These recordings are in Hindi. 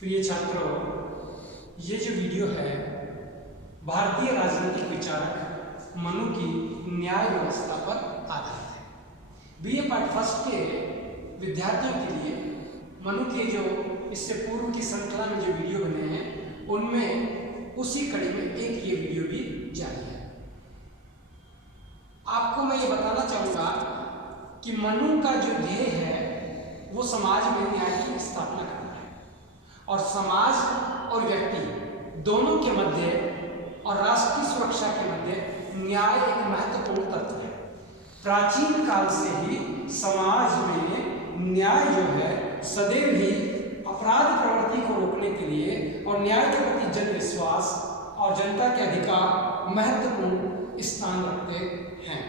प्रिय छात्रों, ये जो वीडियो है भारतीय राजनीतिक विचारक मनु की न्याय व्यवस्था पर आधारित है। बीए पार्ट फर्स्ट के विद्यार्थियों के लिए मनु के जो इससे पूर्व की श्रृंखला में जो वीडियो बने हैं उनमें उसी कड़ी में एक ये वीडियो भी जारी है। आपको मैं ये बताना चाहूँगा कि मनु का जो ध्येय है वो समाज में न्याय की स्थापना करना है और समाज और व्यक्ति दोनों के मध्य और राष्ट्र की सुरक्षा के मध्य न्याय एक महत्वपूर्ण तत्व है। प्राचीन काल से ही समाज में न्याय जो है सदैव ही अपराध प्रवृत्ति को रोकने के लिए और न्याय के प्रति जन विश्वास और जनता के अधिकार महत्वपूर्ण स्थान रखते हैं।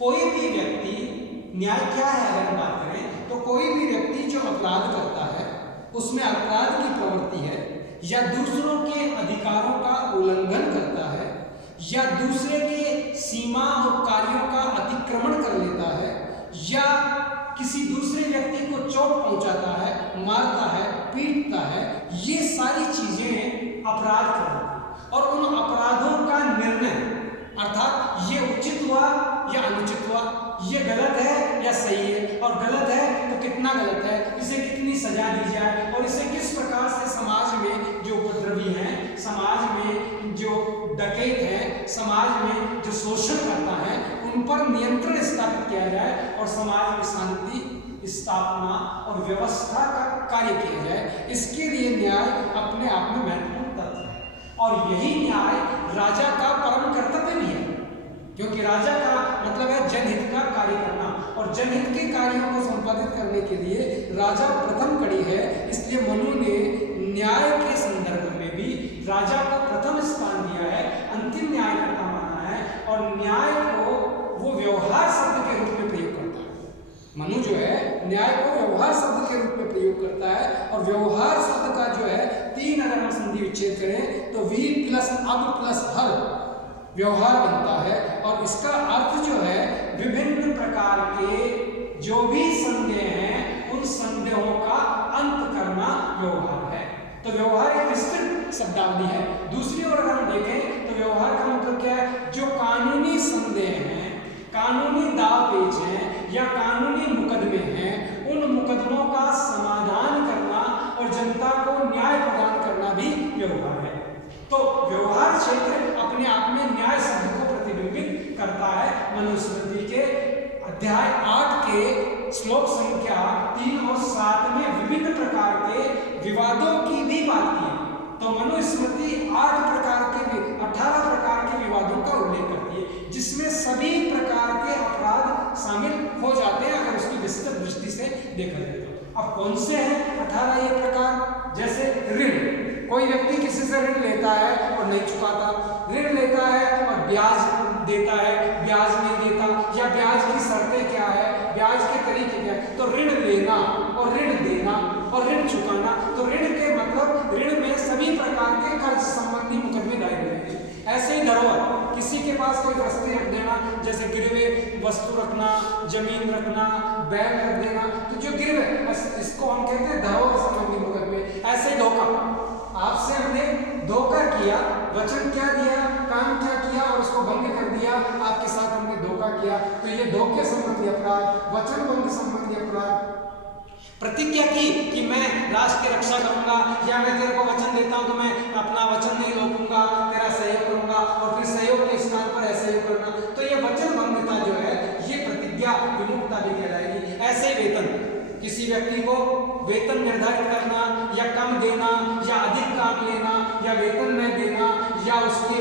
कोई भी व्यक्ति न्याय क्या है अगर हम बात करें तो कोई भी व्यक्ति जो अपराध करता है उसमें अपराध की प्रवृत्ति है या दूसरों के अधिकारों का उल्लंघन करता है या दूसरे के सीमा और कार्यों का अतिक्रमण कर लेता है या किसी दूसरे व्यक्ति को चोट पहुंचाता है, मारता है, पीटता है, ये सारी चीजें अपराध करती और उन अपराधों का निर्णय अर्थात ये उचित हुआ या अनुचित हुआ, ये गलत है या सही है और गलत है तो कितना गलत है, इसे कितनी सजा दी जाए और इसे किस प्रकार से समाज में जो उपद्रवी हैं, समाज में जो डकैत है, समाज में जो शोषण करता है उन पर नियंत्रण स्थापित किया जाए और समाज में शांति स्थापना और व्यवस्था का कार्य किया जाए। इसके लिए न्याय अपने आप में महत्वपूर्ण तत्व है और यही न्याय राजा का परम कर्तव्य भी है, क्योंकि राजा का मतलब है जनहित का कार्य करना और जनहित के कार्यों को संपादित करने के लिए राजा प्रथम कड़ी है। इसलिए मनु ने न्याय के संदर्भ में भी राजा को प्रथम स्थान दिया है, अंतिम न्यायकर्ता माना है और न्याय को वो व्यवहार शब्द के रूप में प्रयोग करता है। मनु जो है न्याय को व्यवहार शब्द के रूप में प्रयोग करता है और व्यवहार शब्द का जो है तीन अगर हम संधि विच्छेद करें तो वी प्लस अब प्लस हर व्यवहार बनता है और इसका अर्थ जो है विभिन्न प्रकार के जो भी संदेह हैं उन संदेहों का अंत करना व्यवहार है। तो व्यवहार एक विस्तृत शब्दावली है। दूसरी ओर अगर हम देखें तो व्यवहार का मतलब क्या है, जो कानूनी संदेह हैं, कानूनी दाव पेच हैं या कानूनी मुकदमे हैं, उन मुकदमों का समाधान करना और जनता को न्याय प्रदान करना भी व्यवहार है। तो व्यवहार क्षेत्र अपने आप में न्याय शब्द को प्रतिबिंबित करता है। मनुस्मृति के अध्याय 8 के श्लोक संख्या 3 और 7 में विभिन्न प्रकार के विवादों की भी बात की है। तो मनुस्मृति 18 प्रकार के विवादों का उल्लेख करती है जिसमें सभी प्रकार के अपराध शामिल हो जाते हैं अगर उसकी विस्तृत दृष्टि से देखा जाए तो। अब कौन से हैं 18 ये प्रकार? जैसे ऋण, कोई व्यक्ति किसी से ऋण लेता है और नहीं चुकाता, ऋण लेता है और ब्याज देता है, ब्याज नहीं देता या ब्याज की शर्तें क्या है, ब्याज के तरीके क्या है। तो ऋण लेना और ऋण देना और ऋण चुकाना, तो ऋण के मतलब ऋण में सभी प्रकार के कर्ज संबंधी मुकदमे दायर होंगे। ऐसे ही धरोहर, किसी के पास कोई वस्तु रख देना, जैसे गिरवे वस्तु रखना, जमीन रखना, बैंक रख देना, तो जो गिरवे इसको हम कहते हैं धरोहर संबंधी मुकदमे। ऐसे ही धोखा, आपसे हमने धोखा किया, वचन क्या दिया, काम क्या किया और उसको भंग कर दिया, आपके साथ हमने धोखा किया, तो ये धोखे संबंधी अपराध, वचन भंग संबंधी अपराध। प्रतिज्ञा की कि मैं राष्ट्र की रक्षा करूंगा या मैं तेरे को वचन देता हूं तो मैं अपना वचन नहीं रोकूंगा, तेरा सहयोग करूंगा और फिर सहयोग के स्थान पर असहयोग करना, तो ये वचन भंगता जो है ये प्रतिज्ञा विमुखता भी कहलाएगी। ऐसे ही वेतन, किसी व्यक्ति को वेतन निर्धारित करना या कम देना या अधिक काम लेना या वेतन न देना या उसके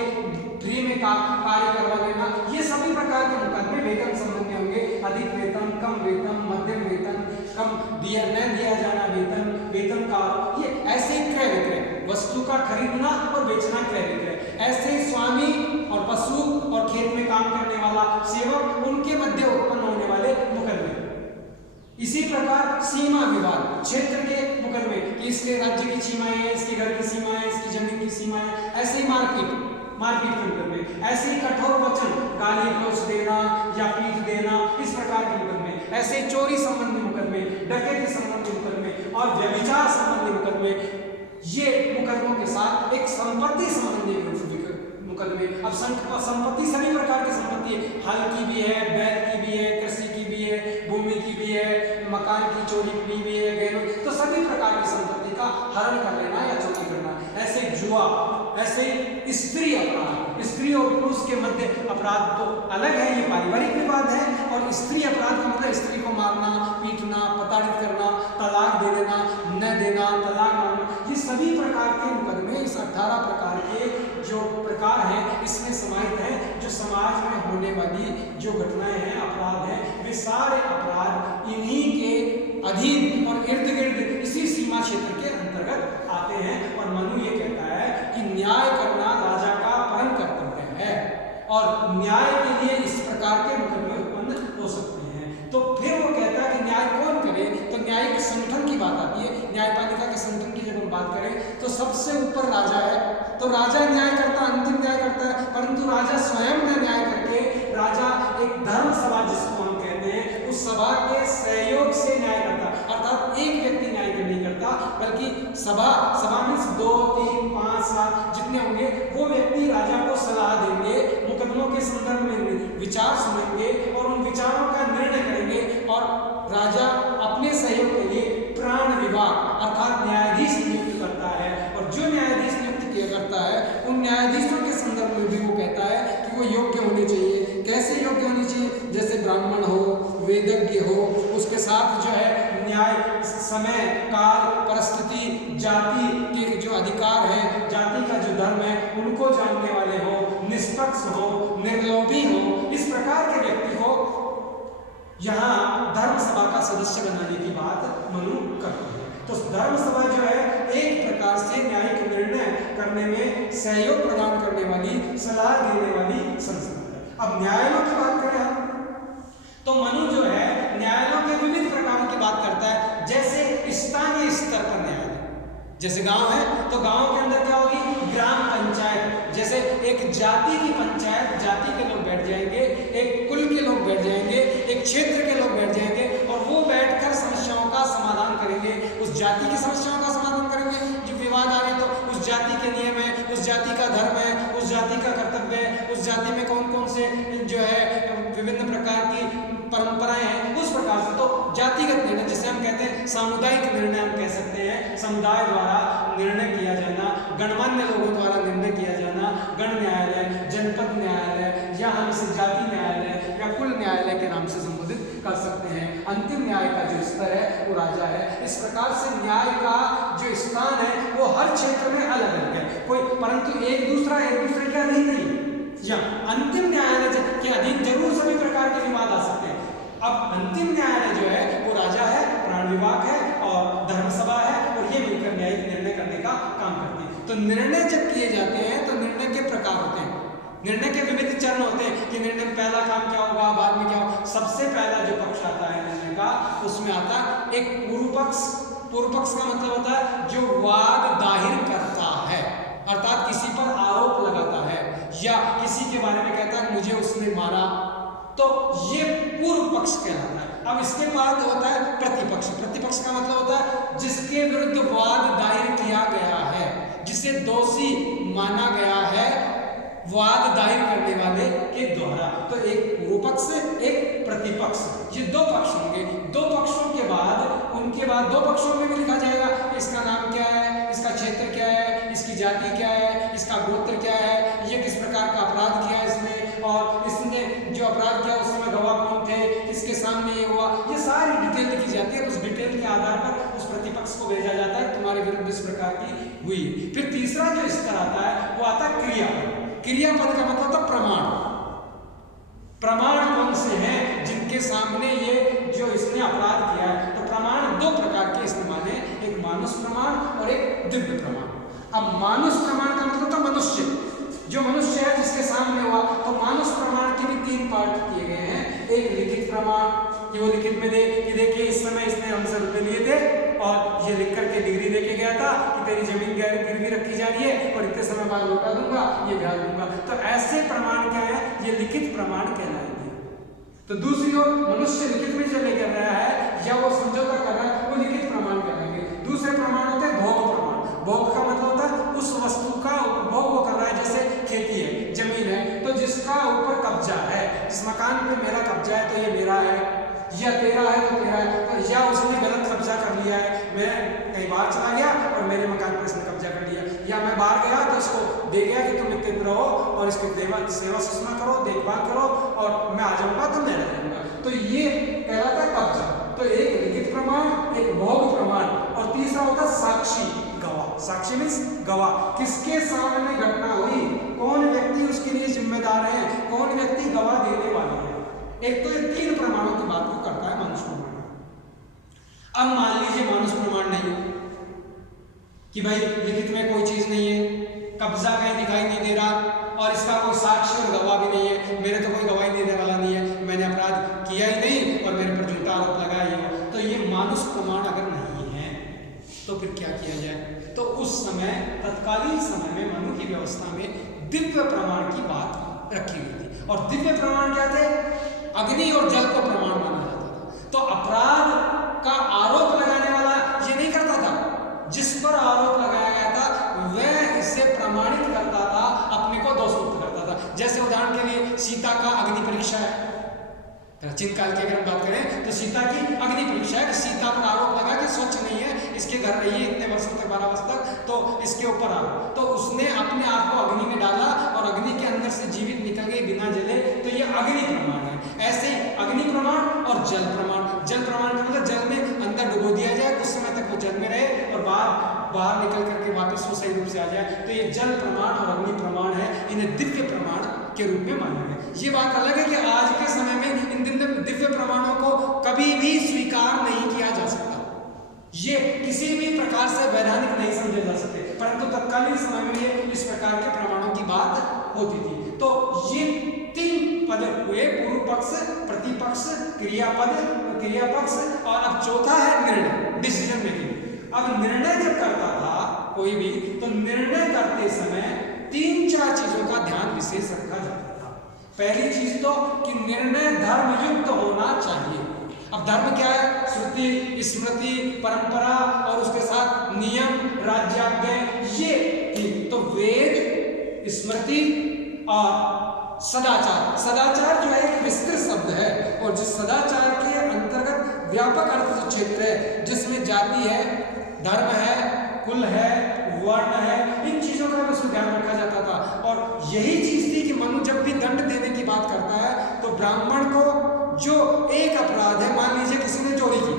फ्री में कार्य करवा लेना, ये सभी प्रकार के मुकदमे वेतन संबंधी होंगे। अधिक वेतन, कम वेतन, मध्यम वेतन, कम दिया न दिया जाना वेतन, वेतन का ये ऐसे ही क्रय विक्रय, वस्तु का खरीदना और बेचना क्रय विक्रय। ऐसे ही स्वामी और पशु और खेत में काम करने वाला सेवक, उनके मध्य उत्पन्न होने वाले मुकदमे। इसी प्रकार सीमा विवाद, क्षेत्र के मुकदमे कि इसके राज्य की सीमाएं हैं, इसके घर की सीमा है, इसकी जमीन की सीमा है। ऐसे ही मारपीट के मुकदमे, ऐसे ही कठोर वचन, गाली गलौज देना या पीट देना, इस प्रकार के मुकदमे। ऐसे चोरी संबंधी मुकदमे, डकैती संबंधी मुकदमे और व्यभिचार संबंधी मुकदमे संदर्भ में ये मुकदमों के साथ एक संपत्ति संबंधी मुकदमे। अब संपत्ति सभी प्रकार की संपत्ति है, हल की भी है, बैल की भी है, कृषि की भी है, भूमि की भी है, मकान की चोरी की भी है, गैरों, तो सभी प्रकार की संपत्ति का हरण कर लेना या चोरी करना। ऐसे जुआ, ऐसे स्त्री अपराध, स्त्री और पुरुष के मध्य अपराध तो अलग है, ये पारिवारिक विवाद है। और स्त्री अपराध का मतलब स्त्री को मारना, पीटना, प्रताड़ित करना, तलाक दे देना, न देना, तलाक मारना, ये सभी प्रकार के मुकदमे इस 18 प्रकार के जो प्रकार हैं इसमें समाहित हैं। जो समाज में होने वाली जो घटनाएं हैं, अपराध हैं, वे सारे अपराध इन्हीं के अधीन और इर्द गिर्द इसी सीमा क्षेत्र के अंतर्गत आते हैं। और मनु ये कहता है कि न्याय करना राजा का परम कर्तव्य है और न्याय के लिए इस प्रकार के मुकदमे उत्पन्न हो सकते हैं। तो फिर वो कहता है कि न्याय कौन करे, तो न्यायिक संगठन की बात आती है। न्यायपालिका के संगठन की जब हम बात करें तो सबसे ऊपर राजा है, तो राजा न्याय करता, अंतिम न्याय करता है। परंतु राजा स्वयं ने न्याय करके, राजा एक धर्म सभा जिसको हम कहते हैं, उस सभा के सहयोग से न्याय करता, अर्थात एक व्यक्ति न्याय नहीं करता, बल्कि सभा में 2, 3, 5, 7 जितने होंगे वो व्यक्ति राजा को सलाह देंगे, मुकदमों के संदर्भ में विचार सुनेंगे और उन विचारों का निर्णय करेंगे। और राजा अपने सहयोग के लिए प्राण विभाग अर्थात न्यायाधीश नियुक्त करता है। और जो न्यायाधीश नियुक्त किया करता है, उन न्यायाधीशों के संदर्भ में भी वो कहता है कि वो योग्य होने चाहिए। कैसे योग्य होने चाहिए? जैसे ब्राह्मण हो, वेदज्ञ हो, उसके साथ जो है न्याय, समय, काल, परिस्थिति, जाति के जो अधिकार है, जाति का जो धर्म है, उनको जानने वाले हो, निष्पक्ष हो, निर्लोभी हो, इस प्रकार के व्यक्ति को यहाँ धर्म सभा का सदस्य बनाने की बात मनु करते हैं। तो धर्म सभा जो है एक प्रकार से न्यायिक निर्णय करने में सहयोग प्रदान करने वाली, सलाह देने वाली संस्था है। अब न्यायालयों की बात करें हम, तो मनु जो है न्यायालयों के विविध प्रकारों की बात करता है। जैसे स्थानीय स्तर पर न्यायालय, जैसे गांव है तो गांव के अंदर क्या होगी? ग्राम पंचायत। जैसे एक जाति की पंचायत, जाति के लोग बैठ जाएंगे, एक कुल के लोग बैठ जाएंगे, एक क्षेत्र के लोग बैठ जाएंगे और वो बैठकर समस्याओं का समाधान करेंगे। उस जाति की समस्याओं का समाधान करेंगे। जो विवाद आ रहे तो उस जाति के नियम है, उस जाति का धर्म है, उस जाति का कर्तव्य है, उस जाति में कौन कौन से जो है विभिन्न प्रकार की परंपराएं हैं, उस प्रकार से। तो जातिगत निर्णय, जिसे हम कहते हैं सामुदायिक निर्णय, हम कह सकते हैं समुदाय द्वारा निर्णय किया जाना, गणमान्य लोगों द्वारा निर्णय किया जाना, गण न्यायालय, जनपद न्यायालय, या हम इसे जाति न्यायालय या कुल न्यायालय के नाम से संबोधित कर सकते हैं। अंतिम न्याय का जो स्तर है वो राजा है। इस प्रकार से न्याय का जो स्थान है वो हर क्षेत्र में अलग अलग है, कोई परंतु एक दूसरे के अधीन नहीं, या अंतिम न्यायालय के अधीन जरूर सभी प्रकार के विवाद आ सकते हैं। अब अंतिम न्यायालय जो है वो राजा है, प्राण विभाग है और धर्म सभा है, और ये मिलकर न्यायिक निर्णय करने का काम करते हैं। तो निर्णय जब किए जाते हैं तो निर्णय के प्रकार होते हैं, निर्णय के विविध चरण होते हैं कि निर्णय में पहला काम क्या होगा, बाद में क्या होगा। सबसे पहला जो पक्ष आता है निर्णय का, उसमें आता है एक पूर्व पक्ष। पूर्व पक्ष का मतलब होता है जो वाद दाहिर करता है, अर्थात किसी पर आरोप लगाता है या किसी के बारे में कहता है मुझे उसने मारा, तो ये पूर्व पक्ष कहलाता है। अब इसके बाद होता है प्रतिपक्ष। प्रतिपक्ष का मतलब होता है जिसके विरुद्ध वाद दायर किया गया है, जिसे दोषी माना गया है वाद दायर करने वाले के द्वारा। तो एक पूर्व पक्ष, एक प्रतिपक्ष, ये दो पक्ष होंगे। दो पक्षों के बाद उनके बाद दो पक्षों में भी लिखा जाएगा इसका नाम क्या है, इसका क्षेत्र क्या है, इसकी जाति क्या है, इसका गोत्र क्या है, ये किस प्रकार का अपराध किया इसने, और इसने जो अपराध किया उस समय गवाह कौन थे, किसके सामने ये हुआ, ये सारी डिटेल लिखी जाती है। उस डिटेल के आधार पर उस प्रतिपक्ष को भेजा जाता है तुम्हारे विरुद्ध इस प्रकार की हुई। फिर तीसरा जो स्तर आता है वो आता है क्रियापद। क्रियापद का मतलब होता प्रमाण। प्रमाण कौन से हैं जिनके सामने ये जो इसने अपराध किया है। तो प्रमाण दो प्रकार के इसमें माने, एक मानुष प्रमाण और एक दिव्य प्रमाण। अब मानुष प्रमाण का मतलब था मनुष्य, जो मनुष्य है जिसके सामने हुआ। तो मानुष प्रमाण के भी 3 पार्ट किए गए हैं। एक लिखित प्रमाण कि वो लिखित में दे कि देखिए इस समय इसने हमसे रुपए लिए थे और ये लिख करके डिग्री देके गया था कि तेरी जमीन गिरवी रखी जा रही है और इतने समय बाद लौटा दूंगा, ये ब्याज दूंगा। तो ऐसे प्रमाण क्या है, ये लिखित प्रमाण कहलाएंगे। तो दूसरी ओर मनुष्य लिखित में जो लेकर रहा है या वो समझौता कर रहा है वो लिखित प्रमाण कहलाएंगे। दूसरे प्रमाण होते हैं भोग मकान पे मेरा कब्जा है तो ये मेरा है, या तेरा है तो तेरा है, तो या उसने गलत कब्जा कर लिया है, मैं कहीं बाहर चला गया और मेरे मकान पर इसने कब्जा कर लिया, या मैं बाहर गया तो इसको दे गया कि तुम इतने रहो और इसकी सेवा सुषमा करो, देखभाल करो, और मैं आ जाऊंगा तो मैं रह जाऊंगा, तो ये कहलाता है कब्जा। तो एक लिखित प्रमाण, एक भोग प्रमाण, और तीसरा होता है साक्षी गवाह। साक्षी मीन्स गवाह, किसके सामने घटना हुई, कौन व्यक्ति उसके लिए जिम्मेदार है, कौन व्यक्ति गवाह देने वाला है। एक तो ये 3 प्रमाणों की बात को करता है मानुष प्रमाण। अब मान लीजिए मानुष प्रमाण नहीं हो कि भाई लिखित में कोई चीज नहीं है, कब्जा कहीं दिखाई नहीं दे रहा, और इसका कोई साक्षी और गवाह भी नहीं है, मेरे तो कोई गवाही देने वाला नहीं है, मैंने अपराध किया ही नहीं और मेरे पर झूठा आरोप लगाया ही हो, तो ये मानुष प्रमाण अगर नहीं है तो फिर क्या किया जाए। तो उस समय तत्कालीन समय में मनु की व्यवस्था में दिव्य प्रमाण की बात रखी हुई थी, और दिव्य प्रमाण क्या थे, अग्नि और जल को प्रमाण माना जाता था। तो अपराध का आरोप लगाने वाला ये नहीं करता था, जिस पर आरोप लगाया गया था वह इसे प्रमाणित करता था, अपने को दोषमुक्त करता था। जैसे उदाहरण के लिए सीता का अग्नि परीक्षा है, प्राचीन काल की अगर हम बात करें तो सीता की अग्नि परीक्षा है कि सीता पर आरोप लगा कि स्वच्छ नहीं है, इसके घर रही है इतने वर्षों तक, 12 वर्ष तक, तो इसके ऊपर आरोप, तो उसने अपने आप को अग्नि में डाला और अग्नि के अंदर से जीवित निकल गई बिना जले, तो ये अग्नि प्रमाण है। ऐसे ही अग्नि प्रमाण और जल प्रमाण। जल प्रमाण का मतलब जल में अंदर डुबो दिया जाए, कुछ समय तक वो जल में रहे और बाहर निकल करके वापस वो सही रूप से आ जाए, तो ये जल प्रमाण और अग्नि प्रमाण है, इन्हें दिव्य प्रमाण के रूप में माना गया। ये बात अलग है कि आज के समय में इन दिव्य प्रमाणों को कभी भी स्वीकार नहीं किया जा सकता, ये किसी भी प्रकार से वैधानिक नहीं समझे जा सकते, परंतु तत्कालीन समय में ये इस प्रकार के प्रमाणों की बात होती थी। तो ये 3 पद हुए, पूर्व पक्ष, प्रतिपक्ष, क्रियापक्ष, और अब चौथा है निर्णय, डिसीजन मेकिंग। अब निर्णय जब करता था कोई भी, तो निर्णय करते समय 3-4 चीजों का ध्यान विशेष रखा जाता था। पहली चीज तो कि निर्णय धर्मयुक्त होना चाहिए। अब धर्म क्या है, श्रुति, स्मृति, परंपरा और उसके साथ नियम, राज्याज्ञा, ये तो वेद, स्मृति और सदाचार। सदाचार जो है एक विस्तृत शब्द है, और जिस सदाचार के अंतर्गत व्यापक अर्थ जो क्षेत्र है, जिसमें जाति है, धर्म है, कुल है, वर्ण है, इन चीजों का उसमें ध्यान रखा जाता था। और यही चीज थी कि मनु जब भी दंड देने की बात करता है तो ब्राह्मण को जो एक अपराध है, मान लीजिए किसी ने चोरी की,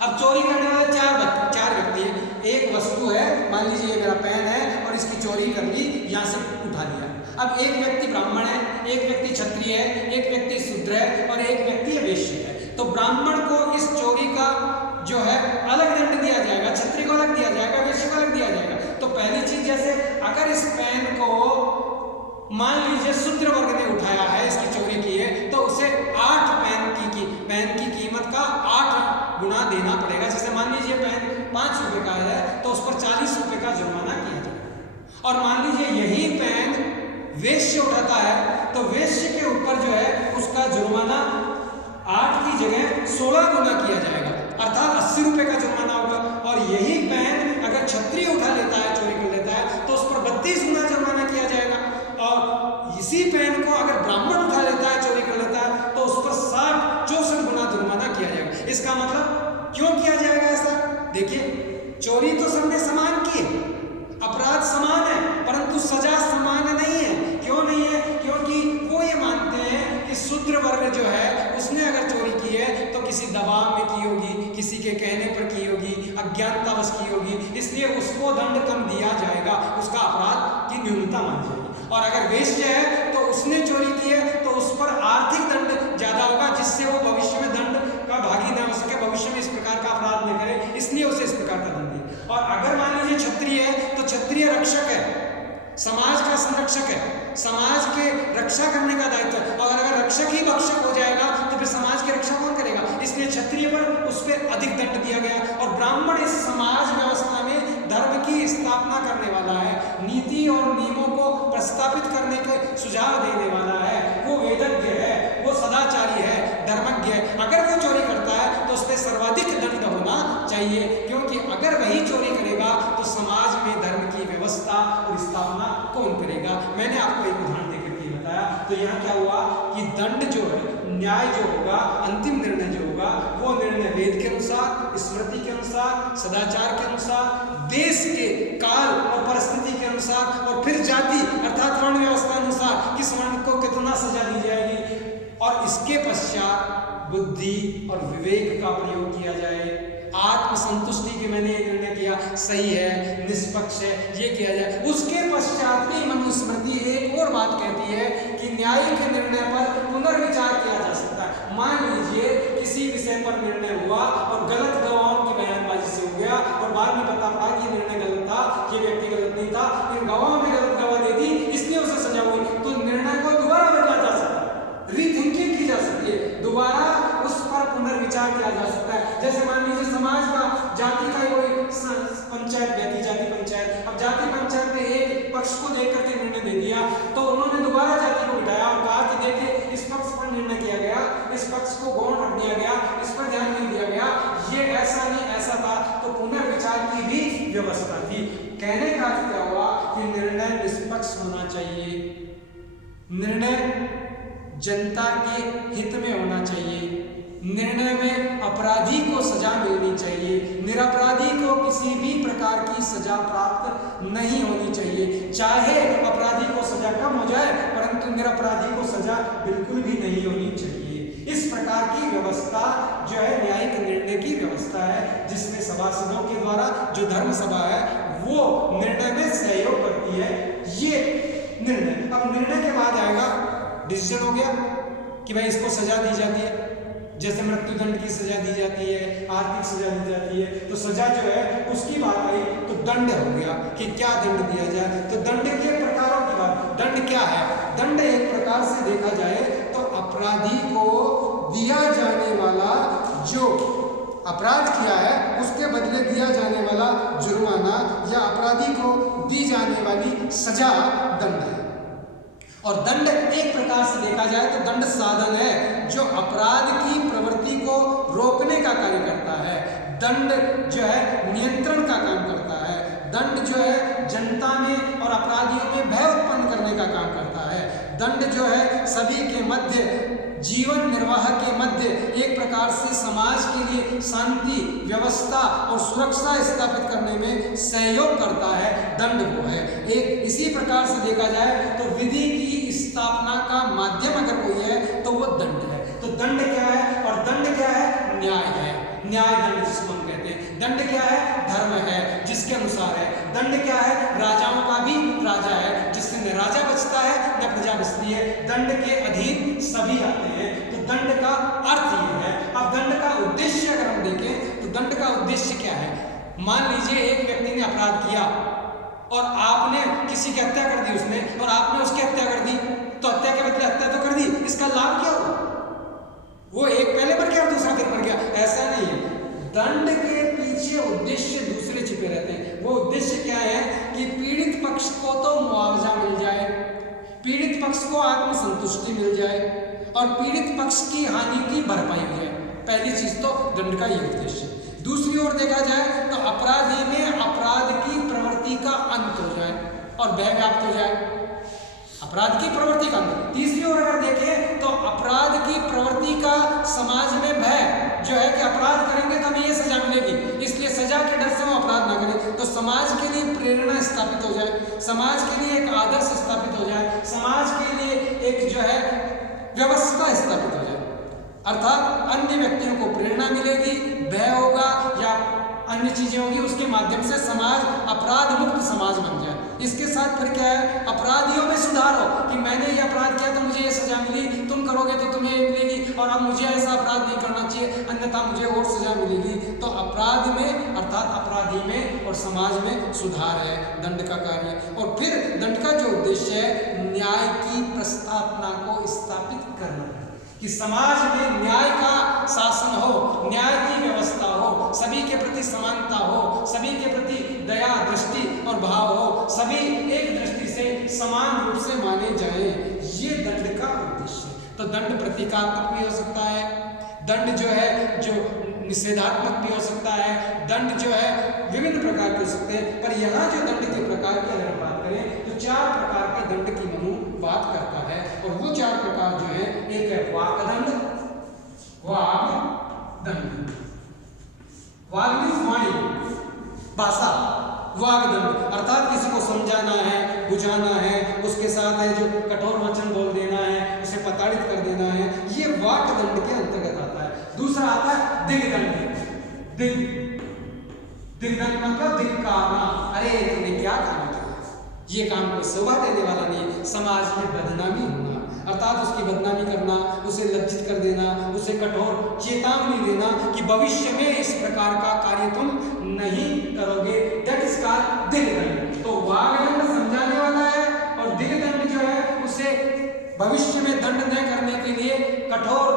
अब चोरी करने वाले 4 व्यक्ति हैं, एक वस्तु है, मान लीजिए ये मेरा पेन है और इसकी चोरी कर ली, यहाँ से उठा लिया। अब एक व्यक्ति ब्राह्मण है, एक व्यक्ति क्षत्रिय है, एक व्यक्ति शूद्र है और एक व्यक्ति वैश्य है। तो ब्राह्मण को इस चोरी का जो है अलग दंड दिया जाएगा, क्षत्रिय को अलग दिया जाएगा, वैश्य को अलग दिया जाएगा। तो पहली चीज, जैसे अगर इस पेन को मान लीजिए शूद्र वर्ग ने उठाया है, इसकी चोरी की है, तो उसे 8 पेन की कीमत का 8 गुना देना पड़ेगा। जैसे मान लीजिए पेन 5 रुपए का है तो उस पर 40 रुपए का जुर्माना किया जाएगा। और मान लीजिए यही पेन वेश्य उठाता है तो वेश्य के ऊपर जो है उसका जुर्माना 8 की जगह 16 गुना किया जाएगा, अर्थात 80 रुपए का जुर्माना होगा। और यही पेन अगर क्षत्रिय उठा लेता है, चोरी कर लेता है, तो उस पर 32 गुना जुर्माना किया जाएगा। और इसी पेन को अगर ब्राह्मण उठा लेता है, चोरी कर लेता है, तो उस पर 64 गुना जुर्माना किया जाएगा। इसका मतलब क्यों किया जाएगा ऐसा? देखिए, चोरी तो सबने समान की है, अपराध समान है, परंतु सजा समान नहीं है। क्यों नहीं है? क्योंकि वो ये मानते हैं कि शूद्र वर्ग जो है उसने अगर चोरी की है तो किसी दबाव में की होगी, किसी के कहने पर की होगी, अज्ञानतावश की होगी, इसलिए उसको दंड कम दिया जाएगा, उसका अपराध की न्यूनता मान जाएगी। और अगर वेश्य है तो उसने चोरी की है तो उस पर आर्थिक दंड ज्यादा होगा, जिससे वो भविष्य में दंड का भागी न हो सके, भविष्य में इस प्रकार का अपराध न करे, इसलिए उसे इस प्रकार का दंड दिया। और अगर मान लीजिए क्षत्रिय है तो क्षत्रिय रक्षक है, समाज का संरक्षक है, समाज के रक्षा करने का दायित्व है। और अगर रक्षक ही भक्षक हो जाएगा तो फिर समाज की रक्षा कौन करेगा? इसलिए क्षत्रिय पर उस पर अधिक दंड दिया गया। और ब्राह्मण इस समाज व्यवस्था में धर्म की स्थापना करने वाला है, नीति और नियमों को प्रस्तावित करने के सुझाव देने वाला है, वो वेदज्ञ है, वो सदाचारी है, धर्मज्ञ है। अगर वो चोरी करता है तो उस पर सर्वाधिक दंड होना चाहिए, क्योंकि अगर वही चोरी करेगा तो समाज में धर्म की व्यवस्था और स्थापना कौन करेगा? मैंने आपको एक उदाहरण देकर के बताया बताया। तो यहाँ क्या हुआ कि दंड जो है, न्याय जो होगा, अंतिम निर्णय जो होगा, वो निर्णय वेद के अनुसार, स्मृति के अनुसार, सदाचार के अनुसार, देश के काल और परिस्थिति के अनुसार, और फिर जाति अर्थात वर्ण व्यवस्था अनुसार किस वर्ण को कितना सजा दी जाएगी, और इसके पश्चात बुद्धि और विवेक का प्रयोग किया जाए। आत्मसंतुष्टि के मैंने ये निर्णय किया सही है, निष्पक्ष है, ये किया जाए। उसके पश्चात भी मनुस्मृति एक और बात कहती है कि न्यायिक निर्णय पर पुनर्विचार किया जा सकता है। मान लीजिए किसी विषय पर निर्णय हुआ और गलत गवाहों की बयानबाजी से हो गया और बाद में पता पड़ा कि निर्णय गलत था, ये व्यक्ति गलत नहीं था, इन गवाहों ने गलत गवाह दे दी, इसलिए उसे सजा हुई, तो निर्णय को दोबारा बदला जा सकता है, रीथिंकिंग की जा सकती है, दोबारा उस पर पुनर्विचार किया जा सकता है। जैसे मान लीजिए समाज का, जाति का कोई पंचायत बैठी, जाति पंचायत, अब जाति पंचायत ने एक पक्ष को देख करके निर्णय दे दिया, तो उन्होंने दोबारा जाति को बिठाया और कहा कि देखिए इस पक्ष पर निर्णय किया गया, इस पक्ष को गौण रख दिया गया, इस पर ध्यान नहीं दिया गया, ये ऐसा नहीं ऐसा था, तो पुनर्विचार की भी व्यवस्था थी। कहने का अर्थ क्या हुआ कि निर्णय निष्पक्ष होना चाहिए, निर्णय जनता के हित में होना चाहिए, निर्णय में अपराधी को सजा मिलनी चाहिए, निरपराधी को किसी भी प्रकार की सजा प्राप्त नहीं होनी चाहिए। चाहे अपराधी को सजा कम हो जाए परंतु निरपराधी को सजा बिल्कुल भी नहीं होनी चाहिए। इस प्रकार की व्यवस्था जो है न्यायिक निर्णय की व्यवस्था है, जिसमें सभासदों के द्वारा जो धर्म सभा है वो निर्णय में सहयोग करती है। ये निर्णय, अब निर्णय के बाद आएगा डिसीजन, हो गया कि भाई इसको सजा दी जाती है, जैसे मृत्युदंड की सजा दी जाती है, आर्थिक सजा दी जाती है, तो सजा जो है उसकी बात आई तो दंड हो गया कि क्या दंड दिया जाए। तो दंड के प्रकारों की बात, दंड क्या है? दंड एक प्रकार से देखा जाए तो अपराधी को दिया जाने वाला, जो अपराध किया है उसके बदले दिया जाने वाला जुर्माना या अपराधी को दी जाने वाली सजा दंड है। और दंड एक प्रकार से देखा जाए तो दंड साधन है जो अपराध की प्रवृत्ति को रोकने का कार्य करता है। दंड जो है नियंत्रण का काम करता है। दंड जो है जनता में और अपराधियों में भय उत्पन्न करने का काम करता है। दंड जो है सभी के मध्य, जीवन निर्वाह के मध्य एक प्रकार से समाज के लिए शांति, व्यवस्था और सुरक्षा स्थापित करने में सहयोग करता है। दंड वो है। एक इसी प्रकार से देखा जाए तो विधि की स्थापना का माध्यम अगर कोई है तो वो दंड है। तो दंड क्या है? और दंड क्या है? न्याय है। न्याय दंड जिसको हम कहते हैं। दंड क्या है? धर्म है, जिसके अनुसार है। दंड क्या है? राजाओं का भी राजा है, जिससे न राजा बचता है न प्रजा बचती है। दंड के अधीन सभी आते हैं। तो दंड का अर्थ ये है। अब दंड का उद्देश्य अगर हम देखें तो दंड का उद्देश्य क्या है? मान लीजिए एक व्यक्ति ने अपराध किया और आपने किसी की हत्या कर दी उसने, और आपने उसकी हत्या कर दी, तो हत्या के बदले हत्या तो कर दी, इसका लाभ क्या हुआ? वो एक पहले मर गया और दूसरा फिर मर गया, ऐसा नहीं है। दंड के पीछे उद्देश्य दूसरे छिपे रहते हैं। वो उद्देश्य क्या है कि पीड़ित पक्ष को तो मुआवजा मिल जाए, पीड़ित पक्ष को आत्मसंतुष्टि मिल जाए और पीड़ित पक्ष की हानि की भरपाई हो जाए। पहली चीज तो दंड का ये उद्देश्य। दूसरी ओर देखा जाए तो अपराधी में अपराध की प्रवृत्ति का अंत हो जाए और भय व्याप्त हो जाए, अपराध की प्रवृत्ति का अंत। तीसरी ओर अगर देखें तो अपराध की प्रवृत्ति का समाज में भय जो है कि अपराध करेंगे तो हमें ये सजा मिलेगी, इसलिए सजा के डर से हम अपराध ना करें। तो समाज के लिए प्रेरणा स्थापित हो जाए, समाज के लिए एक आदर्श स्थापित हो जाए, समाज के लिए एक जो है व्यवस्था स्थापित हो जाए, अर्थात अन्य व्यक्तियों को प्रेरणा मिलेगी, भय होगा या अन्य चीजें होंगी, उसके माध्यम से समाज अपराध मुक्त समाज बन जाए। इसके साथ फिर क्या है? अपराधियों में सुधार हो कि मैंने ये अपराध किया तो मुझे ये सजा मिली, तुम करोगे तो तुम्हें ये मिलेगी, और अब मुझे ऐसा अपराध नहीं करना चाहिए अन्यथा मुझे और सजा मिलेगी। तो अपराध में अर्थात अपराधी में और समाज में सुधार है दंड का कार्य। और फिर दंड का जो उद्देश्य है न्याय की प्रस्थापना को स्थापित करना है कि समाज में न्याय का शासन हो, न्याय की व्यवस्था हो, सभी के प्रति समानता हो, सभी के प्रति दया, दृष्टि और भाव हो, सभी एक दृष्टि से समान रूप से माने जाएं। ये दंड का उद्देश्य है। तो दंड प्रतीकात्मक भी हो सकता है, दंड जो है जो निषेधात्मक भी हो सकता है, दंड जो है विभिन्न प्रकार के हो सकते हैं। पर यहाँ जो दंड के प्रकार की अगर बात करें तो 4 प्रकार के दंड की मनु बात करता है। और वो 4 प्रकार जो है, एक है वाक्दंड, वाग्दंड, वाग मीन्स वाणी, भाषा, वाग्दंड अर्थात किसी को समझाना है, बुझाना है, उसके साथ है जो कठोर वचन बोल देना है, उसे प्रताड़ित कर देना है, ये वाक्दंड के अंतर्गत आता है। दूसरा आता है दिग्दंड। दिग्दंड मतलब धिक्कारना, अरे तुमने क्या काम किया, ये काम कोई शोभा देने वाला नहीं, समाज में बदनामी होना, अर्थात उसकी बदनामी करना, उसे लज्जित कर देना, उसे कठोर चेतावनी देना कि भविष्य में इस प्रकार का कार्य तुम नहीं करोगे। दैट इज कॉल्ड दिग्दंड। तो वाग्दंड समझाने वाला है और दिग्दंड जो है उसे भविष्य में दंड न करने के लिए कठोर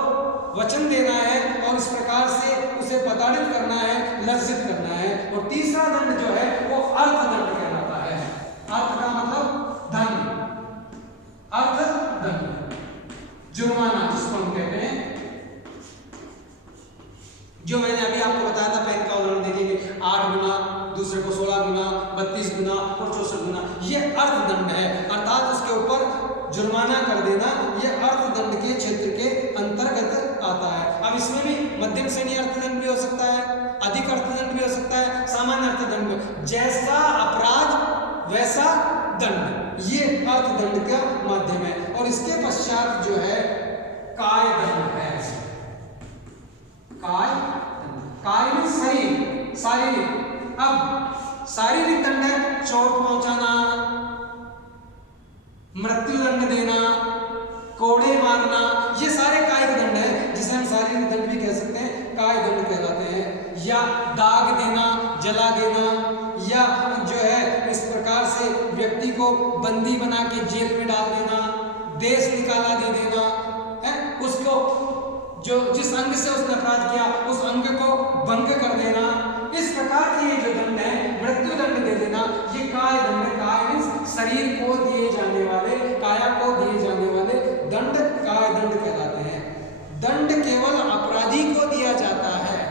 वचन देना है और इस प्रकार से उसे प्रताड़ित करना है, लज्जित करना है। और तीसरा दंड जो है वो अर्थदंड कहलाता है। अर्थ का मतलब धन, अर्थदंड, जुर्माना जिसको हम कहते हैं, जो मैंने अभी आपको बताया था, पेन का उदाहरण देखेंगे, 8 गुना, दूसरे को 16 गुना, 32 गुना और 64 गुना, ये अर्थदंड है, अर्थात उसके ऊपर जुर्माना कर देना, ये अर्थदंड के क्षेत्र के अंतर्गत आता है। अब इसमें भी मध्यम श्रेणी अर्थदंड भी हो सकता है, अधिक अर्थदंड भी हो सकता है, सामान्य अर्थदंड भी, जैसा अपराध वैसा दंड, ये अर्थदंड का माध्यम है। और इसके पश्चात जो है कायदंड है। काय में शरीर, शारीरिक। अब शारीरिक दंड है चोट पहुंचाना, मृत्यु दंड देना, कोड़े मारना, ये सारे कायिक दंड है, जिसे हम शारीरिक दंड भी कह सकते हैं, काय दंड कहलाते हैं। या दाग देना, जला देना, या जो है इस प्रकार से व्यक्ति को बंदी बना के जेल में डाल देना, देश निकाला दे देना है, उसको जो जिस अंग से उसने अपराध किया उस अंग को भंग कर देना, इस प्रकार के ये जो दंड है, मृत्यु दंड दे देना, ये काय दंड, काय मीन्स शरीर को दिए जाने वाले, काया को दिए जाने वाले दंड काय दंड कहलाते हैं। दंड केवल अपराधी को दिया जाता है,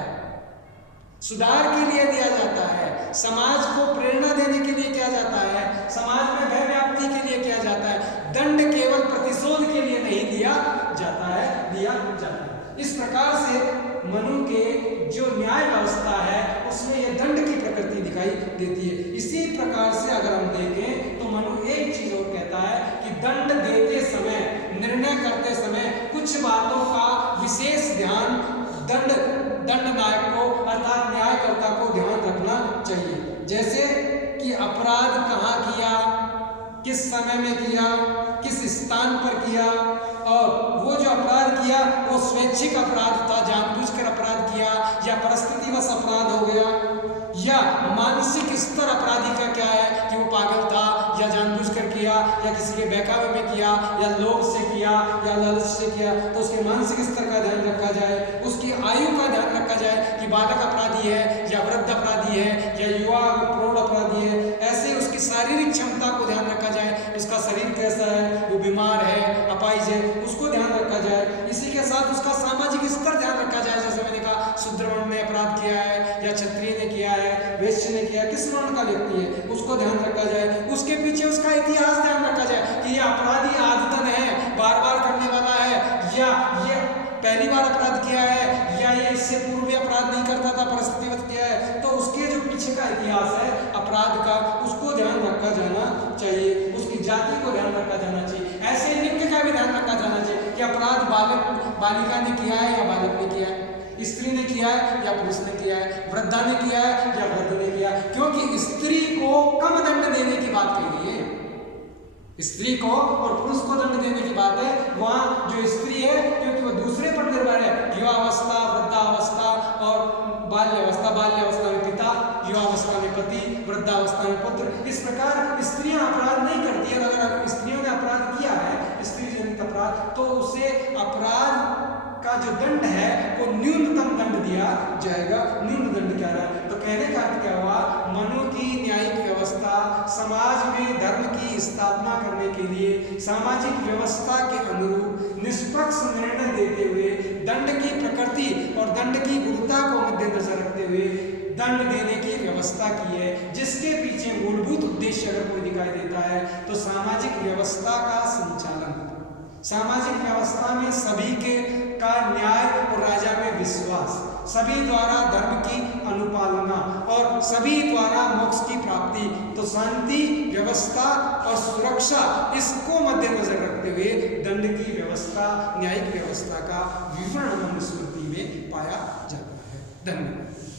सुधार के लिए दिया जाता है, समाज को प्रेरणा देने के लिए किया जाता है, समाज में भय व्याप्ति के लिए किया जाता है। दंड केवल प्रतिशोध के लिए नहीं दिया जाता है, दिया जाता है। इस प्रकार से मनु के जो न्याय व्यवस्था है उसमें यह दंड की प्रकृति दिखाई देती है। इसी प्रकार से अगर हम देखें तो मनु एक चीज और कहता है कि दंड देते समय, निर्णय करते समय कुछ बातों का विशेष ध्यान दंड नायक को अर्थात न्यायकर्ता को ध्यान रखना चाहिए। जैसे कि अपराध कहाँ किया, किस समय में किया, किस स्थान पर किया, और वो जो अपराध किया वो स्वैच्छिक अपराध था, जानबूझकर अपराध किया, या परिस्थितिवश अपराध हो गया, या मानसिक स्तर अपराधी का क्या है कि वो पागल था या जानबूझकर किया, या किसी के बहकावे में किया, या लोभ से किया, या लालच से किया, तो उसके मानसिक स्तर का ध्यान रखा जाए, उसकी आयु का ध्यान रखा जाए कि बालक अपराधी है या वृद्ध अपराधी है या युवा प्रौढ़ अपराधी है, ऐसे उसकी शारीरिक क्षमता को ध्यान रखा जाए, उसका शरीर कैसा है, वो बीमार है, अपाहिज है, उसको ध्यान रखा जाए। इसी के साथ उसका सामाजिक स्तर ध्यान रखा जाए, जैसे मैंने कहा शूद्र वर्ण ने अपराध किया है या क्षत्रिय ने किया है, वैश्य ने किया, किस वर्ण का व्यक्ति है उसको ध्यान रखा जाए। उसके पीछे उसका इतिहास ध्यान रखा जाए कि ये अपराधी आदतन है, बार बार करने वाला है, या ये पहली बार अपराध किया है, या ये इससे पूर्व भी अपराध नहीं करता था, परिस्थितिवश किया है, तो उसके जो पीछे का इतिहास है अपराध का उसको ध्यान रखा जाना चाहिए, उसकी जाति को ध्यान रखा जाना चाहिए। ऐसे लिंग का भी ध्यान रखा जाना चाहिए कि अपराध बालिका ने किया है या बालक ने किया है, स्त्री ने किया है या पुरुष ने किया है, वृद्धा ने किया है या वृद्ध ने किया है, क्योंकि स्त्री को कम दंड देने की बात कही है, स्त्री को और पुरुष को दंड देने की बात है। वहां जो स्त्री है क्योंकि वो दूसरे पर निर्भर है, युवावस्था, वृद्धावस्था और बाल्यावस्था में पिता, युवावस्था में पति, वृद्धावस्था में पुत्र, इस प्रकार स्त्रियां अपराध नहीं करती है। अगर स्त्रियों ने अपराध किया है, स्त्री जनित अपराध, तो उसे अपराध का जो दंड है वो न्यूनतम दंड दिया जाएगा। न्यून दंड क्या है, तो कहने का अर्थ क्या हुआ, मनु की न्यायिक व्यवस्था समाज में धर्म की स्थापना करने के लिए सामाजिक व्यवस्था के अनुरूप निष्पक्ष निर्णय देते हुए दंड की प्रकृति और दंड की गुरुता को मद्देनजर रखते हुए दंड देने की व्यवस्था की है, जिसके पीछे मूलभूत उद्देश्य अगर कोई दिखाई देता है तो सामाजिक व्यवस्था का संचालन, सामाजिक व्यवस्था में सभी के का न्याय और राजा में विश्वास, सभी द्वारा धर्म की अनुपालना और सभी द्वारा मोक्ष की प्राप्ति। तो शांति, व्यवस्था और सुरक्षा, इसको मद्देनजर रखते हुए दंड की व्यवस्था, न्यायिक व्यवस्था का विवरण मनुस्मृति में पाया जाता है। धन्यवाद।